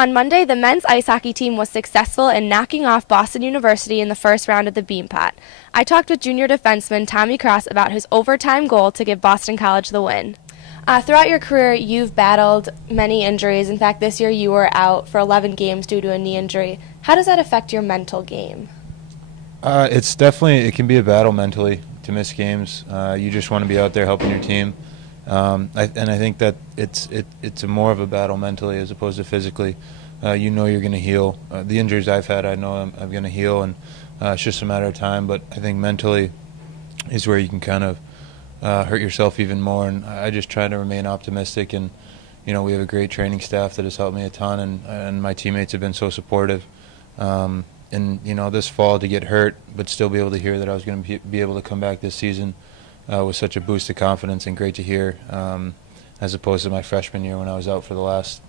On Monday, the men's ice hockey team was successful in knocking off Boston University in the first round of the Beanpot. I talked with junior defenseman Tommy Cross about his overtime goal to give Boston College the win. Throughout your career, you've battled many injuries. In fact, this year you were out for 11 games due to a knee injury. How does that affect your mental game? It can be a battle mentally to miss games. You just want to be out there helping your team. I think that it's more of a battle mentally as opposed to physically. You know you're going to heal. The injuries I've had, I know I'm going to heal, and it's just a matter of time. But I think mentally is where you can kind of hurt yourself even more. And I just try to remain optimistic. And we have a great training staff that has helped me a ton, and my teammates have been so supportive. And this fall to get hurt, but still be able to hear that I was going to be able to come back this season was such a boost of confidence and great to hear, as opposed to my freshman year when I was out for the last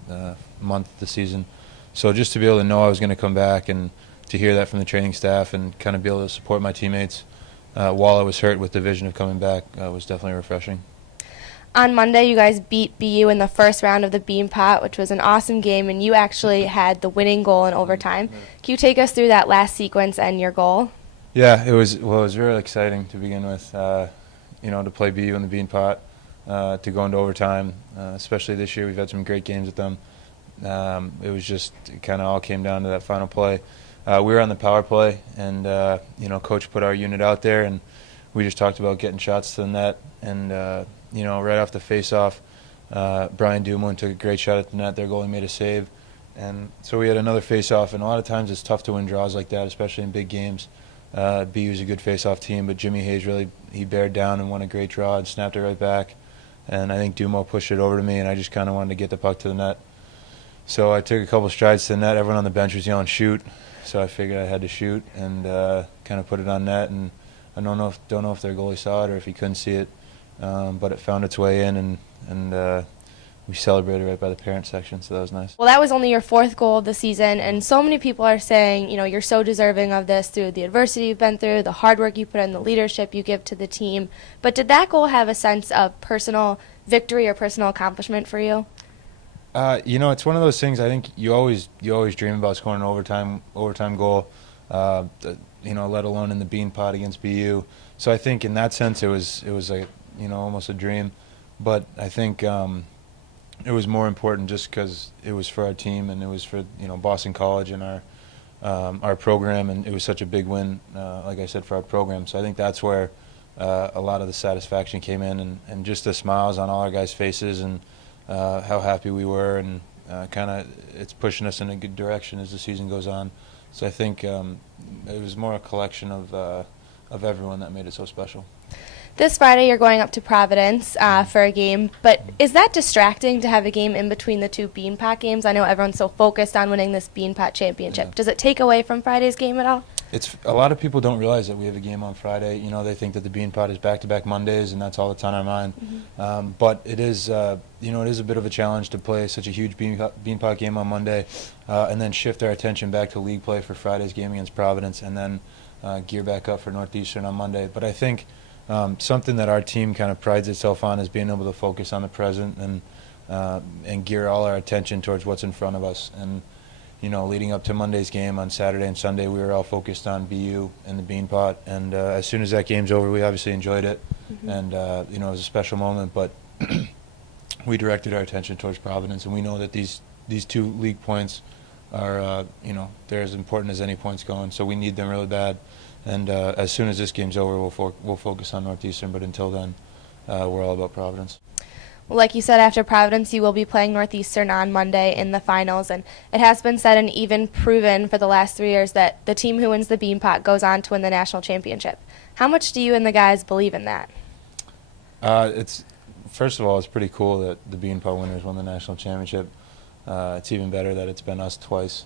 month of the season. So just to be able to know I was going to come back and to hear that from the training staff and kind of be able to support my teammates while I was hurt with the vision of coming back was definitely refreshing. On Monday, you guys beat BU in the first round of the Beanpot, which was an awesome game, and you actually had the winning goal in overtime. Can you take us through that last sequence and your goal? Yeah, it was really exciting to begin with. To play BU in the Beanpot, to go into overtime, especially this year. We've had some great games with them. It was just kind of all came down to that final play. We were on the power play, and Coach put our unit out there, and we just talked about getting shots to the net. And right off the face-off, Brian Dumoulin took a great shot at the net. Their goalie made a save, and so we had another face-off. And a lot of times it's tough to win draws like that, especially in big games. BU is a good face-off team, but Jimmy Hayes he bared down and won a great draw and snapped it right back. And I think Dumo pushed it over to me, and I just kind of wanted to get the puck to the net. So I took a couple strides to the net. Everyone on the bench was yelling shoot, so I figured I had to shoot and kind of put it on net. And I don't know if their goalie saw it or if he couldn't see it, but it found its way in, and we celebrated right by the parent section, so that was nice. Well, that was only your fourth goal of the season, and so many people are saying, you're so deserving of this through the adversity you've been through, the hard work you put in, the leadership you give to the team. But did that goal have a sense of personal victory or personal accomplishment for you? It's one of those things. I think you always dream about scoring an overtime goal, let alone in the Beanpot against BU. So I think in that sense it was like almost a dream, but I think it was more important just because it was for our team and it was for Boston College and our program, and it was such a big win, like I said, for our program. So I think that's where a lot of the satisfaction came in, and just the smiles on all our guys' faces, and how happy we were, and kind of it's pushing us in a good direction as the season goes on. So I think it was more a collection of everyone that made it so special. This Friday you're going up to Providence for a game, but is that distracting to have a game in between the two Beanpot games? I know everyone's so focused on winning this Beanpot championship. Yeah. Does it take away from Friday's game at all? A lot of people don't realize that we have a game on Friday. They think that the Beanpot is back-to-back Mondays, and that's all that's on our mind. Mm-hmm. But it is, it is a bit of a challenge to play such a huge Beanpot game on Monday, and then shift our attention back to league play for Friday's game against Providence, and then gear back up for Northeastern on Monday. But I think something that our team kind of prides itself on is being able to focus on the present and gear all our attention towards what's in front of us. And leading up to Monday's game on Saturday and Sunday, we were all focused on BU and the Beanpot. And as soon as that game's over, we obviously enjoyed it. Mm-hmm. And, it was a special moment. But we directed our attention towards Providence. And we know that these two league points are, they're as important as any points going. So we need them really bad. And as soon as this game's over, we'll focus on Northeastern. But until then, we're all about Providence. Well, like you said, after Providence, you will be playing Northeastern on Monday in the finals, and it has been said and even proven for the last 3 years that the team who wins the Beanpot goes on to win the national championship. How much do you and the guys believe in that? First of all, it's pretty cool that the Beanpot winners won the national championship. It's even better that it's been us twice.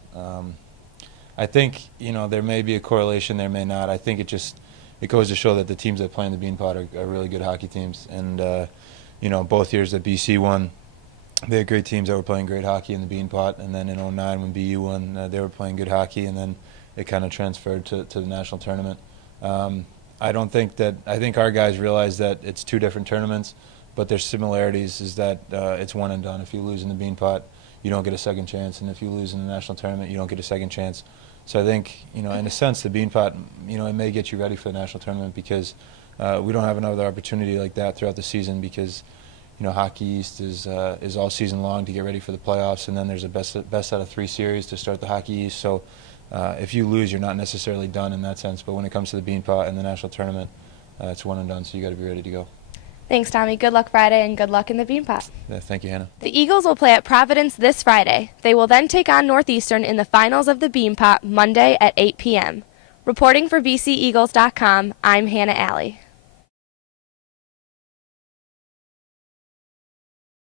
I think there may be a correlation, there may not. I think it goes to show that the teams that play in the Beanpot are really good hockey teams, and both years that BC won, they had great teams that were playing great hockey in the Beanpot, and then in 2009 when BU won, they were playing good hockey, and then it kind of transferred to the national tournament. I think our guys realize that it's two different tournaments, but their similarities is that it's one and done. If you lose in the Beanpot, you don't get a second chance, and if you lose in the national tournament, you don't get a second chance. So I think, in a sense, the Beanpot, it may get you ready for the national tournament because we don't have another opportunity like that throughout the season because, Hockey East is all season long to get ready for the playoffs, and then there's a best out of 3 series to start the Hockey East. So if you lose, you're not necessarily done in that sense. But when it comes to the Beanpot and the national tournament, it's one and done. So you got to be ready to go. Thanks, Tommy. Good luck Friday, and good luck in the Beanpot. Yeah, thank you, Hannah. The Eagles will play at Providence this Friday. They will then take on Northeastern in the finals of the Beanpot Monday at 8 p.m. Reporting for BCEagles.com, I'm Hannah Alley.